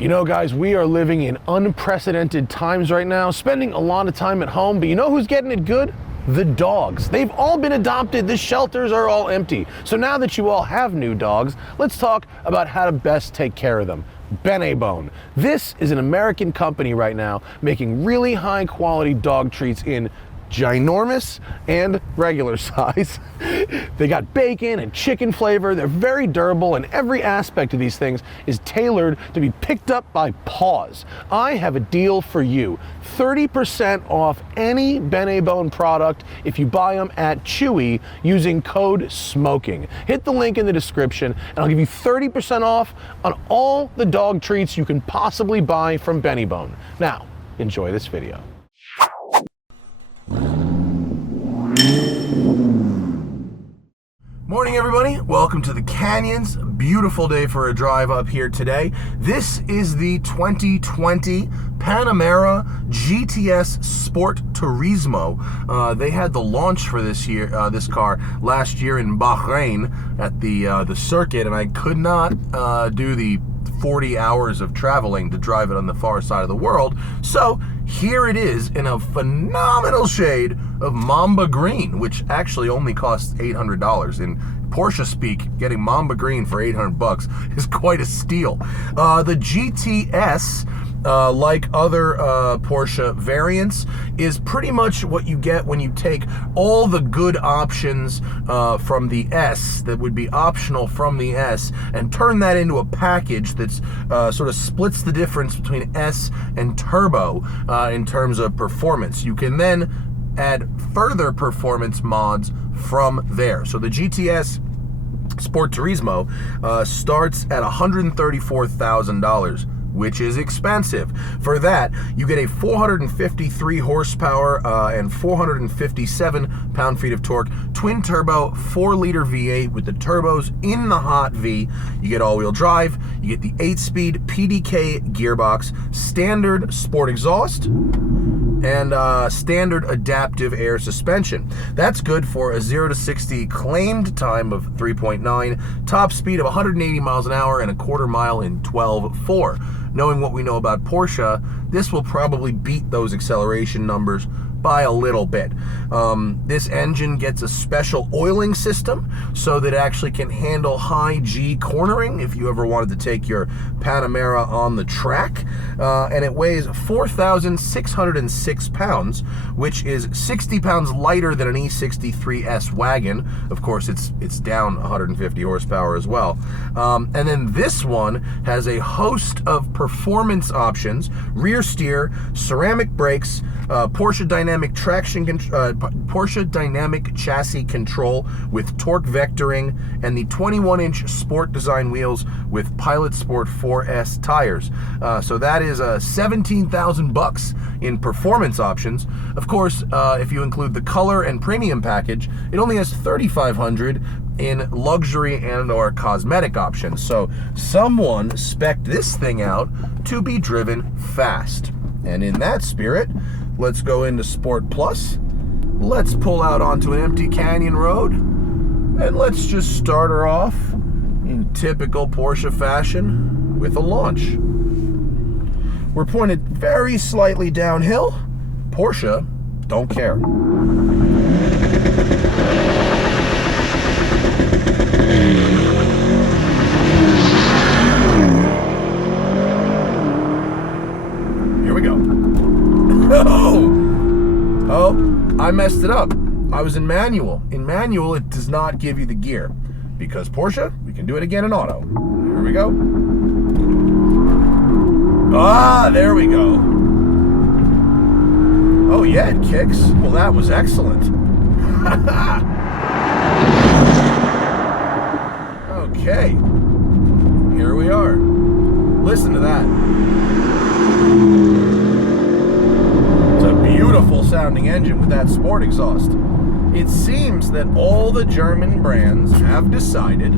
You know, guys, we are living in unprecedented times right now, spending a lot of time at home, but you know who's getting it good? The dogs. They've all been adopted. The shelters are all empty. So now that you all have new dogs, let's talk about how to best take care of them. Benebone. This is an American company right now making really high quality dog treats in ginormous and regular size. They got bacon and chicken flavor. They're very durable, and every aspect of these things is tailored to be picked up by paws. I have a deal for you. 30% off any Benebone product if you buy them at Chewy using code SMOKING. Hit the link in the description and I'll give you 30% off on all the dog treats you can possibly buy from Benebone. Now, enjoy this video. Morning, everybody. Welcome to the Canyons. Beautiful day for a drive up here today. This is the 2020 Panamera GTS Sport Turismo. They had the launch for this car last year in Bahrain at the circuit, and I could not do the 40 hours of traveling to drive it on the far side of the world. So here it is in a phenomenal shade of Mamba Green, which actually only costs $800. In Porsche speak, getting Mamba Green for $800 is quite a steal. The GTS, like other Porsche variants, is pretty much what you get when you take all the good options from the S that would be optional from the S and turn that into a package that's sort of splits the difference between S and Turbo in terms of performance. You can then add further performance mods from there. So the GTS Sport Turismo starts at $134,000, which is expensive. For that, you get a 453 horsepower and 457 pound-feet of torque, twin-turbo, 4-liter V8 with the turbos in the hot V. You get all-wheel drive, you get the 8-speed PDK gearbox, standard sport exhaust, and standard adaptive air suspension. That's good for a 0 to 60 claimed time of 3.9, top speed of 180 miles an hour, and a quarter mile in 12.4. Knowing what we know about Porsche, this will probably beat those acceleration numbers by a little bit. This engine gets a special oiling system so that it actually can handle high G cornering if you ever wanted to take your Panamera on the track. And it weighs 4,606 pounds, which is 60 pounds lighter than an E63S Wagon. Of course, it's down 150 horsepower as well. And then this one has a host of performance options: rear steer, ceramic brakes, Porsche Dynamic chassis control with torque vectoring, and the 21-inch sport design wheels with Pilot Sport 4S tires. So that is $17,000 in performance options. Of course, if you include the color and premium package, it only has $3,500 in luxury and or cosmetic options. So someone spec'd this thing out to be driven fast. And in that spirit, let's go into Sport Plus. Let's pull out onto an empty canyon road, and let's just start her off in typical Porsche fashion with a launch. We're pointed very slightly downhill. Porsche don't care. Here we go. Oh, I messed it up. I was in manual. In manual, it does not give you the gear. Because Porsche, we can do it again in auto. Here we go. Ah, there we go. Oh yeah, it kicks. Well, that was excellent. Okay. Here we are. Listen to that. It's a beautiful sounding engine with that sport exhaust. It seems that all the German brands have decided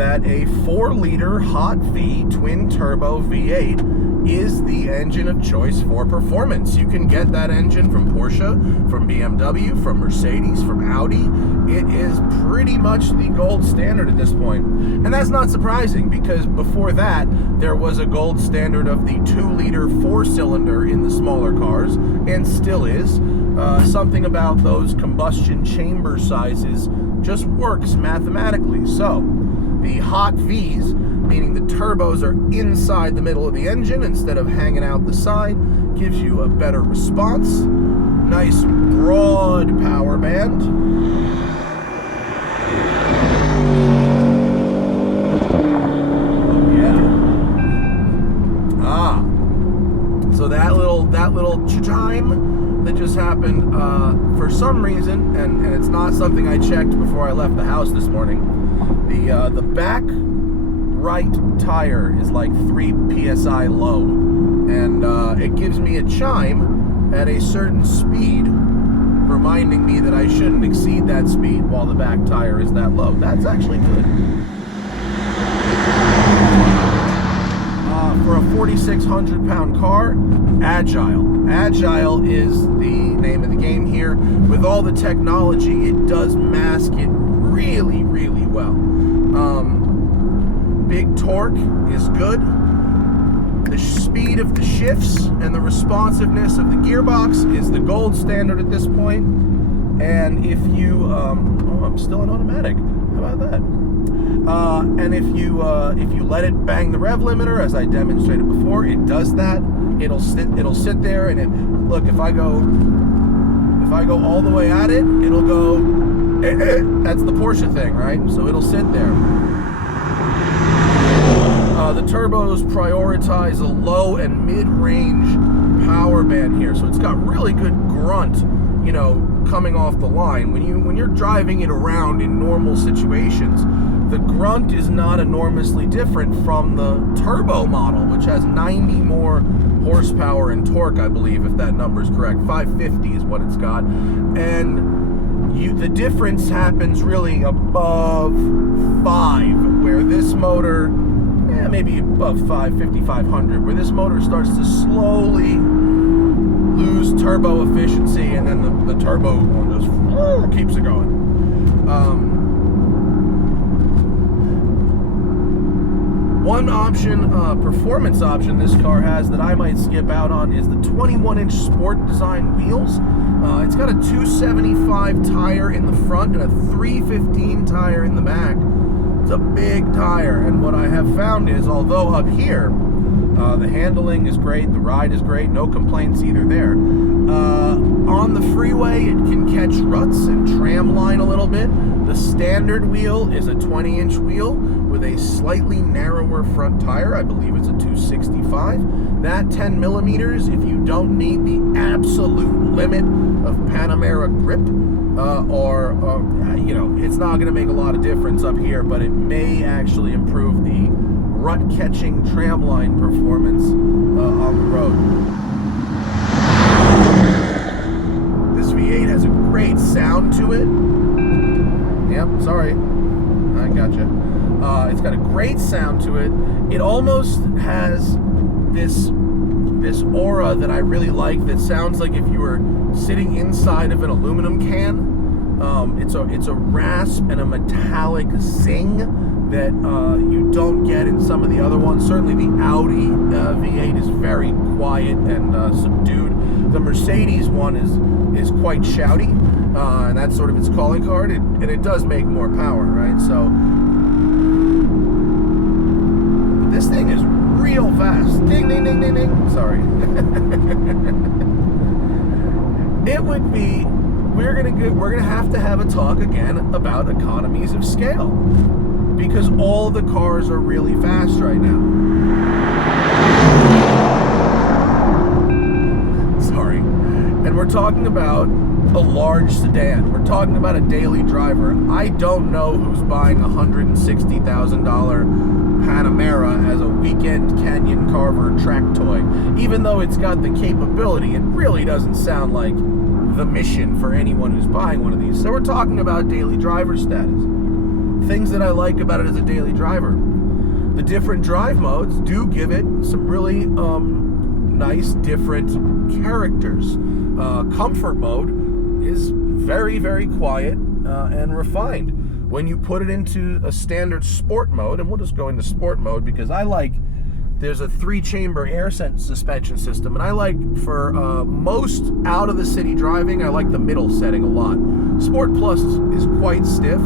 that a 4-liter hot V twin-turbo V8 is the engine of choice for performance. You can get that engine from Porsche, from BMW, from Mercedes, from Audi. It is pretty much the gold standard at this point. And that's not surprising, because before that, there was a gold standard of the 2-liter 4-cylinder in the smaller cars, and still is. Something about those combustion chamber sizes just works mathematically. So, the hot Vs, meaning the turbos are inside the middle of the engine instead of hanging out the side, gives you a better response. Nice broad power band. Oh yeah. So that little chime that just happened, for some reason, and it's not something I checked before I left the house this morning, the back right tire is like 3 psi low, and it gives me a chime at a certain speed, reminding me that I shouldn't exceed that speed while the back tire is that low. That's actually good. For a 4,600 pound car, agile. Agile is the name of the game here. With all the technology, it does mask it really, really well. Big torque is good. The speed of the shifts and the responsiveness of the gearbox is the gold standard at this point. And if you, I'm still in automatic. How about that? And if you let it bang the rev limiter, as I demonstrated before, it does that. It'll sit there, and look, if I go all the way at it, it'll go. That's the Porsche thing, right? So it'll sit there. The turbos prioritize a low and mid-range power band here, so it's got really good grunt, you know, coming off the line. When you're driving it around in normal situations, the grunt is not enormously different from the turbo model, which has 90 more horsepower and torque, I believe, if that number is correct. 550 is what it's got, and the difference happens really above 5, where this motor, maybe above 5,500, where this motor starts to slowly lose turbo efficiency, and then the turbo one just keeps it going. One option, performance option this car has that I might skip out on is the 21-inch sport design wheels. It's got a 275 tire in the front and a 315 tire in the back. It's a big tire, and what I have found is, although up here the handling is great, the ride is great, no complaints either there, on the freeway it can catch ruts and tram line a little bit. The standard wheel is a 20-inch wheel with a slightly narrower front tire. I believe it's a 265. That 10 millimeters, if you don't need the absolute limit of Panamera grip, or you know, it's not going to make a lot of difference up here, but it may actually improve the rut-catching tramline performance on the road. This V8 has a great sound to it. Yep, sorry, I gotcha. It's got a great sound to it. It almost has this aura that I really like, that sounds like if you were sitting inside of an aluminum can. It's a rasp and a metallic zing that you don't get in some of the other ones. Certainly the Audi V8 is very quiet and subdued. The Mercedes one is quite shouty, and that's sort of its calling card, and it does make more power, right? So this thing is real fast. Ding, ding, ding, ding, ding. Sorry. It would be, we're gonna have to have a talk again about economies of scale, because all the cars are really fast right now. Sorry. And we're talking about a large sedan. We're talking about a daily driver. I don't know who's buying a $160,000 Panamera as a weekend canyon carver track toy. Even though it's got the capability, it really doesn't sound like the mission for anyone who's buying one of these. So we're talking about daily driver status. things that I like about it as a daily driver. The different drive modes do give it some really nice different characters. Comfort mode is very, very quiet and refined. When you put it into a standard sport mode, and we'll just go into sport mode because there's a 3-chamber air suspension system, and I like, for most out of the city driving, I like the middle setting a lot. Sport Plus is quite stiff.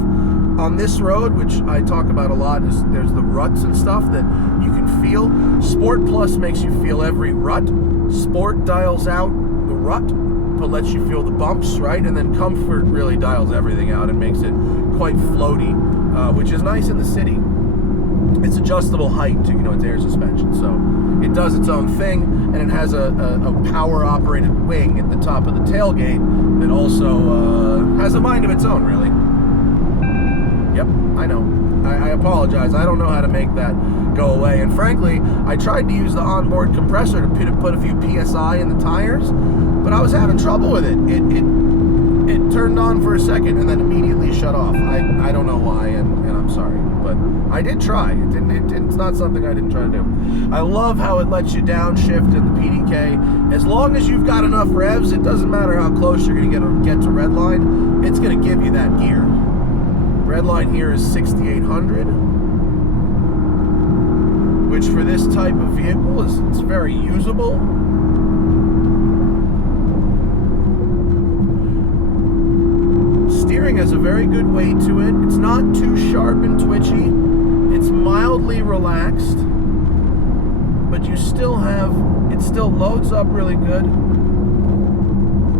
On this road, which I talk about a lot, there's the ruts and stuff that you can feel. Sport Plus makes you feel every rut. Sport dials out the rut, but lets you feel the bumps, right? And then Comfort really dials everything out and makes it quite floaty, which is nice in the city. It's adjustable height, it's air suspension, so it does its own thing, and it has a power-operated wing at the top of the tailgate that also has a mind of its own, really. Yep, I know. I apologize. I don't know how to make that go away. And frankly, I tried to use the onboard compressor to put a few PSI in the tires, but I was having trouble with it. It turned on for a second and then immediately shut off. I don't know why, and I'm sorry. But I did try. It's not something I didn't try to do. I love how it lets you downshift in the PDK. As long as you've got enough revs, it doesn't matter how close you're going to get to redline. It's going to give you that gear. Redline here is 6,800, which for this type of vehicle it's very usable. Steering has a very good weight to it. It's not too sharp and twitchy. It's mildly relaxed, but it still loads up really good.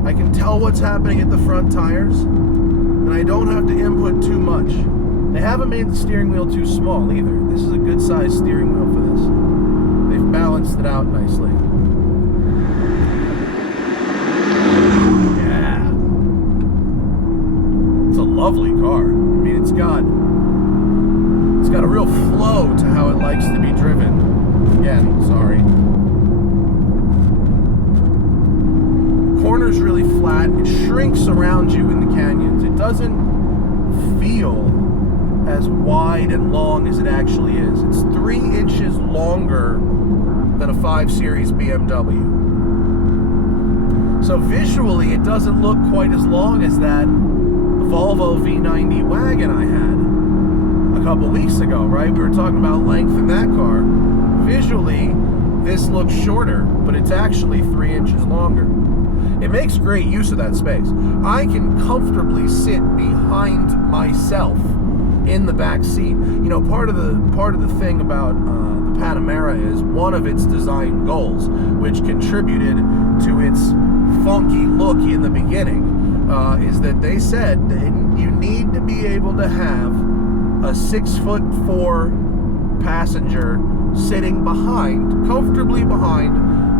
I can tell what's happening at the front tires, and I don't have to input too much. They haven't made the steering wheel too small either. This is a good sized steering wheel for this. They've balanced it out nicely. Yeah. It's a lovely car. I mean, it's got a real flow to how it likes to be driven. Again, sorry. Corner's really flat. It shrinks around you in the canyons. It doesn't feel as wide and long as it actually is. It's 3 inches longer than a 5 Series BMW. So visually, it doesn't look quite as long as that Volvo V90 Wagon I had a couple weeks ago, right? We were talking about length in that car. Visually, this looks shorter, but it's actually 3 inches longer. It makes great use of that space. I can comfortably sit behind myself in the back seat. Part of the thing about the Panamera is one of its design goals, which contributed to its funky look in the beginning, is that they said that you need to be able to have a 6'4" passenger sitting comfortably behind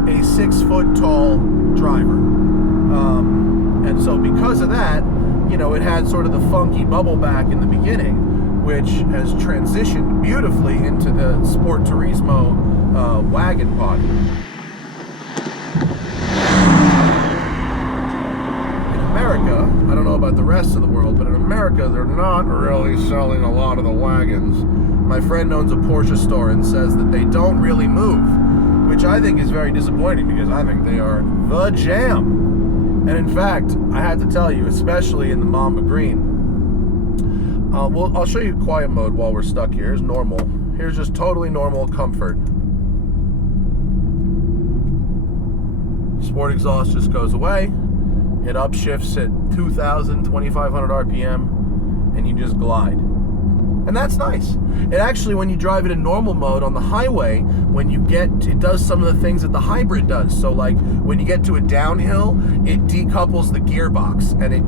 a 6-foot tall driver. And so because of that, it had sort of the funky bubble back in the beginning, which has transitioned beautifully into the Sport Turismo wagon body. In America, I don't know about the rest of the world, but in America, they're not really selling a lot of the wagons. My friend owns a Porsche store and says that they don't really move, which I think is very disappointing because I think they are the jam. And in fact, I had to tell you, especially in the Mamba Green, I'll show you quiet mode while we're stuck here. Here's normal. Here's just totally normal comfort. Sport exhaust just goes away. It upshifts at 2,000, 2,500 RPM, and you just glide. And that's nice. It actually, when you drive it in normal mode on the highway, it does some of the things that the hybrid does. So like when you get to a downhill, it decouples the gearbox and it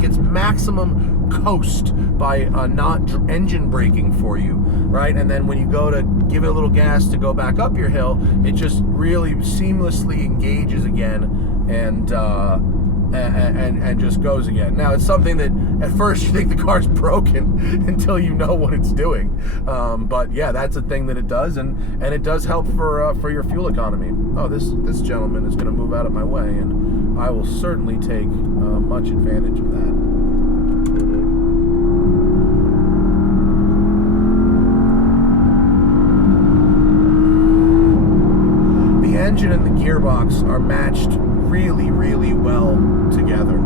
gets maximum coast by not engine braking for you, right? And then when you go to give it a little gas to go back up your hill, it just really seamlessly engages again and just goes again. Now, it's something that at first you think the car's broken until you know what it's doing. But yeah, that's a thing that it does, and it does help for your fuel economy. Oh, this gentleman is going to move out of my way, and I will certainly take much advantage of that. engine and the gearbox are matched really, really well together.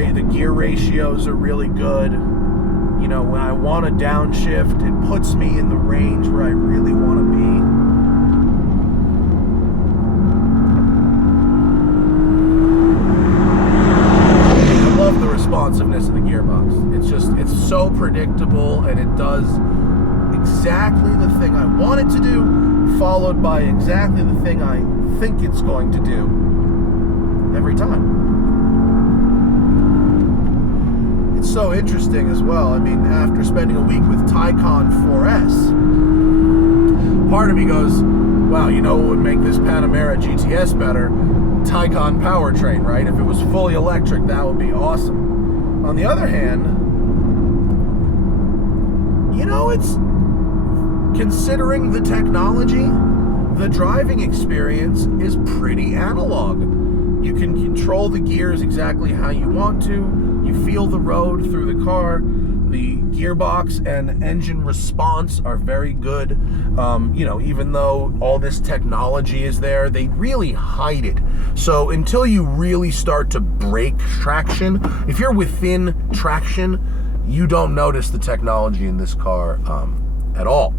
The gear ratios are really good. You know, when I want to downshift, it puts me in the range where I really want to be. I love the responsiveness of the gearbox. It's so predictable, and it does exactly the thing I want it to do, followed by exactly the thing I think it's going to do every time. It's so interesting as well. I mean, after spending a week with Taycan 4S, part of me goes, wow, you know what would make this Panamera GTS better? Taycan powertrain, right? If it was fully electric, that would be awesome. On the other hand, you know, it's considering the technology, the driving experience is pretty analog. You can control the gears exactly how you want to. You feel the road through the car. The gearbox and engine response are very good. You know, even though all this technology is there, they really hide it. So until you really start to break traction, if you're within traction, you don't notice the technology in this car at all.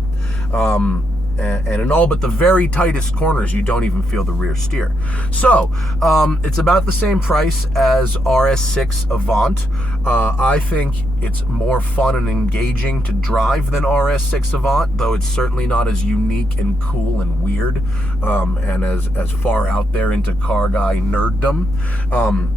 And in all but the very tightest corners, you don't even feel the rear steer. So, it's about the same price as RS6 Avant. I think it's more fun and engaging to drive than RS6 Avant, though it's certainly not as unique and cool and weird, and as far out there into car guy nerddom.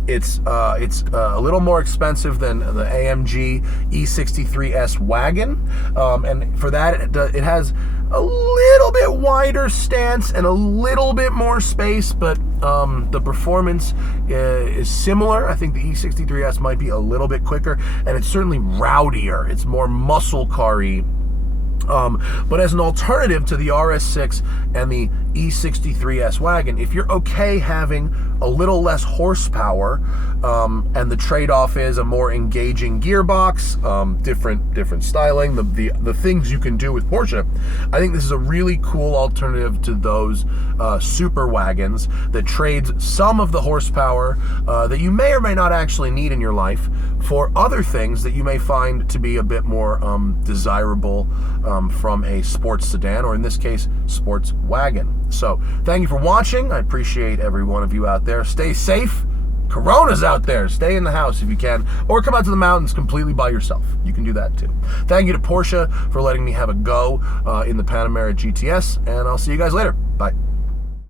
It's a little more expensive than the AMG E63S Wagon, and for that it has a little bit wider stance and a little bit more space, but the performance is similar. I think the E63S might be a little bit quicker, and it's certainly rowdier. It's more muscle car-y. But as an alternative to the RS6 and the E63S Wagon, if you're okay having a little less horsepower, and the trade-off is a more engaging gearbox, different styling, the things you can do with Porsche, I think this is a really cool alternative to those super wagons that trades some of the horsepower that you may or may not actually need in your life for other things that you may find to be a bit more desirable from a sports sedan, or in this case, sports wagon. So thank you for watching. I appreciate every one of you out there. Stay safe. Corona's out there. Stay in the house if you can, or come out to the mountains completely by yourself. You can do that too. Thank you to Porsche for letting me have a go in the Panamera GTS, and I'll see you guys later. Bye.